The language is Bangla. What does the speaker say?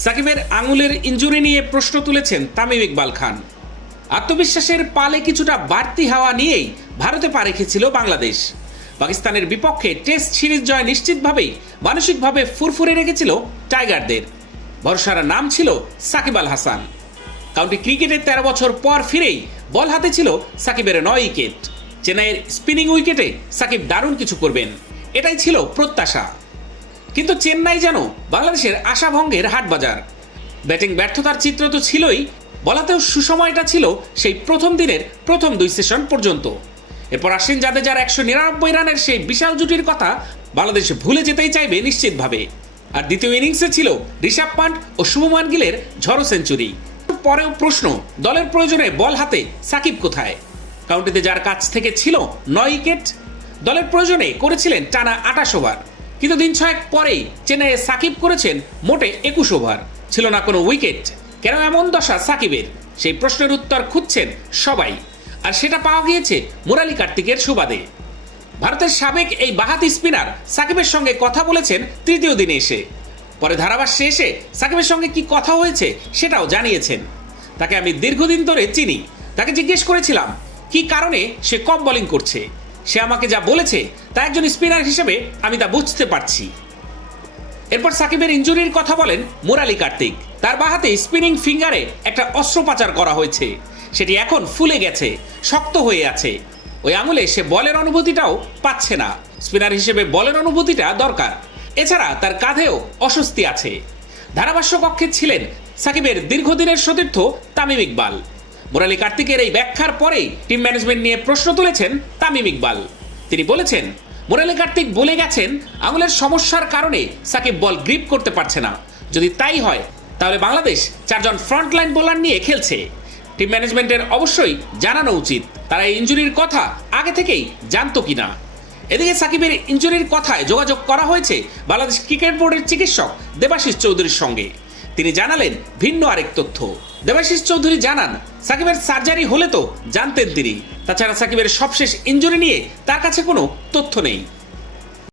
সাকিবের আঙুলের ইনজুরি নিয়ে প্রশ্ন তুলেছেন তামিম ইকবাল খান। আত্মবিশ্বাসের পালে কিছুটা বাড়তি হাওয়া নিয়েই ভারতে পা রেখেছিল বাংলাদেশ। পাকিস্তানের বিপক্ষে টেস্ট সিরিজ জয় নিশ্চিতভাবেই মানসিকভাবে ফুরফুরে রেখেছিল টাইগারদের। ভরসার নাম ছিল সাকিব আল হাসান। কাউন্টি ক্রিকেটে 13 বছর পর ফিরেই বল হাতে ছিল সাকিবের 9 উইকেট। চেন্নাইয়ের স্পিনিং উইকেটে সাকিব দারুণ কিছু করবেন, এটাই ছিল প্রত্যাশা। কিন্তু চেন্নাই যেন বাংলাদেশের আশাভঙ্গের হাটবাজার। ব্যাটিং ব্যর্থতার চিত্র তো ছিলই, বলাতেও সুসময়টা ছিল সেই প্রথম দিনের প্রথম 2 সেশন পর্যন্ত। এরপর আসেন জাদেজার 199 রানের সেই বিশাল জুটির কথা বাংলাদেশ ভুলে যেতেই চাইবে নিশ্চিতভাবে। আর দ্বিতীয় ইনিংসে ছিল ঋষভ পান্ট ও শুভমান গিলের ঝড়ো সেঞ্চুরি। পরেও প্রশ্ন, দলের প্রয়োজনে বল হাতে সাকিব কোথায়? কাউন্টিতে যার কাছ থেকে ছিল 9 উইকেট, দলের প্রয়োজনে করেছিলেন টানা 28 ওভার। কিন্তু দিন 6 পরেই চেন্নাইয়ে সাকিব করেছেন মোটে 21 ওভার, ছিল না কোনো উইকেট। কেন এমন দশা সাকিবের? সেই প্রশ্নের উত্তর খুঁজছেন সবাই, আর সেটা পাওয়া গিয়েছে মুরালি কার্তিকের সুবাদে। ভারতের সাবেক এই বাঁহাতি স্পিনার সাকিবের সঙ্গে কথা বলেছেন তৃতীয় দিনে এসে। পরে ধারাভাষ্যে এসে সাকিবের সঙ্গে কি কথা হয়েছে সেটাও জানিয়েছেন। তাকে আমি দীর্ঘদিন ধরে চিনি। তাকে জিজ্ঞেস করেছিলাম কি কারণে সে কম বোলিং করছে। সে আমাকে যা বলেছে তা একজন স্পিনার হিসেবে আমি তা বুঝতে পারছি। এরপর সাকিবের ইনজুরির কথা বলেন মুরালি কার্তিক। তার বাঁহাতে স্পিনিং ফিঙ্গারে একটা অস্ত্রোপচার করা হয়েছে, সেটি এখন ফুলে গেছে, শক্ত হয়ে আছে। ওই আঙুলে সে বলের অনুভূতিটাও পাচ্ছে না। স্পিনার হিসেবে বলের অনুভূতিটা দরকার। এছাড়া তার কাঁধেও অস্বস্তি আছে। ধারাভাষ্য কক্ষে ছিলেন সাকিবের দীর্ঘদিনের সতীর্থ তামিম ইকবাল। মুরালি কার্তিকের এই ব্যাখ্যার পরেই টিম ম্যানেজমেন্ট নিয়ে প্রশ্ন তুলেছেন তামিম ইকবাল। তিনি বলেছেন, মুরালি কার্তিক বলে গেছেন আঙুলের সমস্যার কারণে সাকিব বল গ্রিপ করতে পারছে না। যদি তাই হয় তাহলে বাংলাদেশ 4 জন ফ্রন্টলাইন বোলার নিয়ে খেলছে। টিম ম্যানেজমেন্টের অবশ্যই জানানো উচিত তারা এই ইনজুরির কথা আগে থেকেই জানতো কিনা। এদিকে সাকিবের ইনজুরির কথায় যোগাযোগ করা হয়েছে বাংলাদেশ ক্রিকেট বোর্ডের চিকিৎসক দেবাশিস চৌধুরীর সঙ্গে। তিনি জানালেন ভিন্ন আরেক তথ্য। দেবাশিস চৌধুরী জানান, সাকিবের সার্জারি হলে তো জানতেন তিনি। তাছাড়া সাকিবের সবশেষ ইনজুরি নিয়ে তার কাছে কোনো তথ্য নেই।